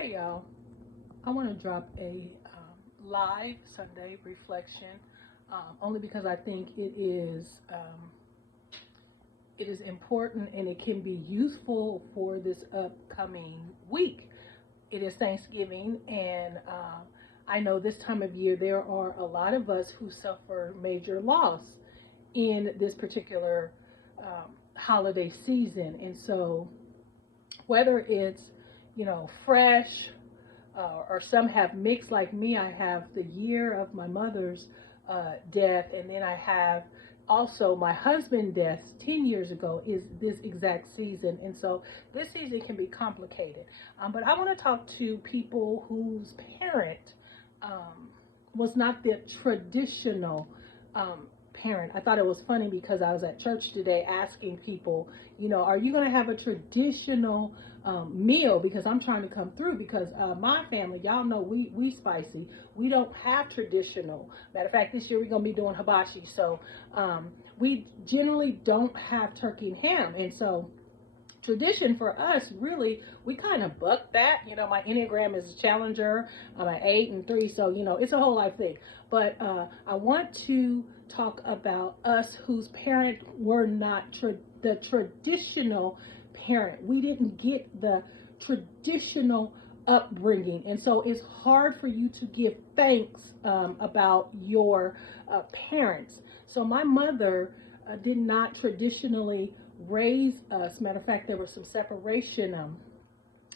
Hey y'all, I want to drop a live Sunday reflection only because I think it is important and it can be useful for this upcoming week. It is Thanksgiving, and I know this time of year there are a lot of us who suffer major loss in this particular holiday season, and so whether it's fresh or some have mixed like me. I have the year of my mother's death, and then I have also my husband's death 10 years ago is this exact season. And so this season can be complicated. But I want to talk to people whose parent was not the traditional parent. I thought it was funny because I was at church today asking people, are you going to have a traditional meal? Because I'm trying to come through because my family, y'all know we spicy. We don't have traditional. Matter of fact, this year we're going to be doing hibachi. So we generally don't have turkey and ham. And so tradition for us, really, we kind of buck that. My Enneagram is a challenger. I'm an 8 and 3, so it's a whole life thing. But I want to talk about us whose parents were not the traditional parent. We didn't get the traditional upbringing, and so it's hard for you to give thanks about your parents. So my mother did not traditionally raise us. Matter of fact, there was some separation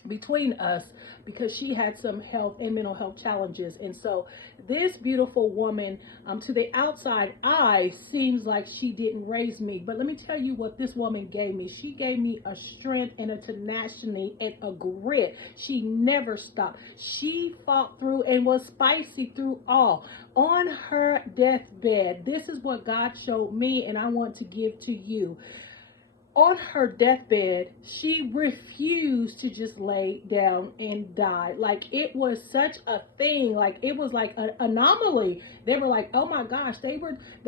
between us because she had some health and mental health challenges. And so this beautiful woman, to the outside eye, seems like she didn't raise me. But let me tell you what this woman gave me. She gave me a strength and a tenacity and a grit. She never stopped. She fought through and was spicy through all. On her deathbed, this is what God showed me, and I want to give to you. On her deathbed, she refused to just lay down and die. Like, it was such a thing. Like, it was like an anomaly. They were like, oh my gosh, they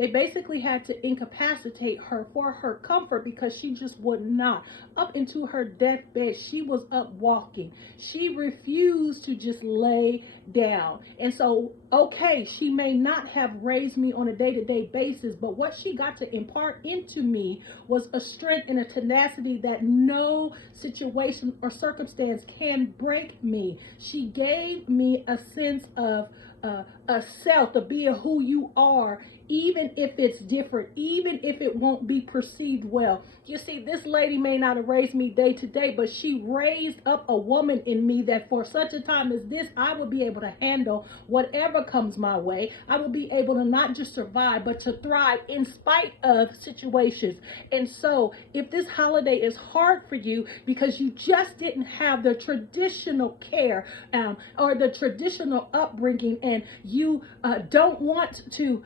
basically had to incapacitate her for her comfort because she just would not. Up into her deathbed, she was up walking. She refused to just lay down. And so, okay, she may not have raised me on a day-to-day basis, but what she got to impart into me was a strength and a tenacity that no situation or circumstance can break me. She gave me a sense of a self, to be who you are, even if it's different, even if it won't be perceived well. You see, this lady may not have raised me day to day, but she raised up a woman in me that for such a time as this, I would be able to handle whatever comes my way. I would be able to not just survive, but to thrive in spite of situations. And so if this holiday is hard for you because you just didn't have the traditional care or the traditional upbringing, and you don't want to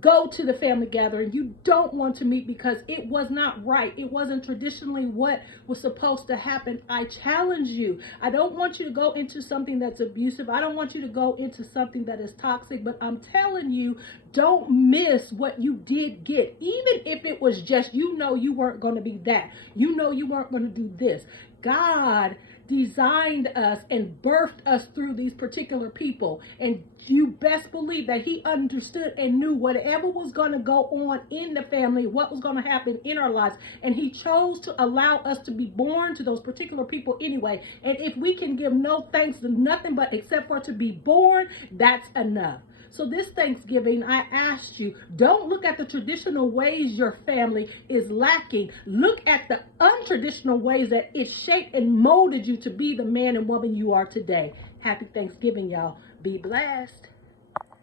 go to the family gathering, you don't want to meet because it was not right, it wasn't traditionally what was supposed to happen, I challenge you. I don't want you to go into something that's abusive. I don't want you to go into something that is toxic, but I'm telling you, don't miss what you did get. Even if it was just, you weren't going to be that. You weren't going to do this. God designed us and birthed us through these particular people, and you best believe that he understood and knew whatever was going to go on in the family, what was going to happen in our lives, and he chose to allow us to be born to those particular people anyway. And if we can give no thanks to nothing but except for to be born, that's enough. So this Thanksgiving, I asked you, don't look at the traditional ways your family is lacking. Look at the untraditional ways that it shaped and molded you to be the man and woman you are today. Happy Thanksgiving, y'all. Be blessed.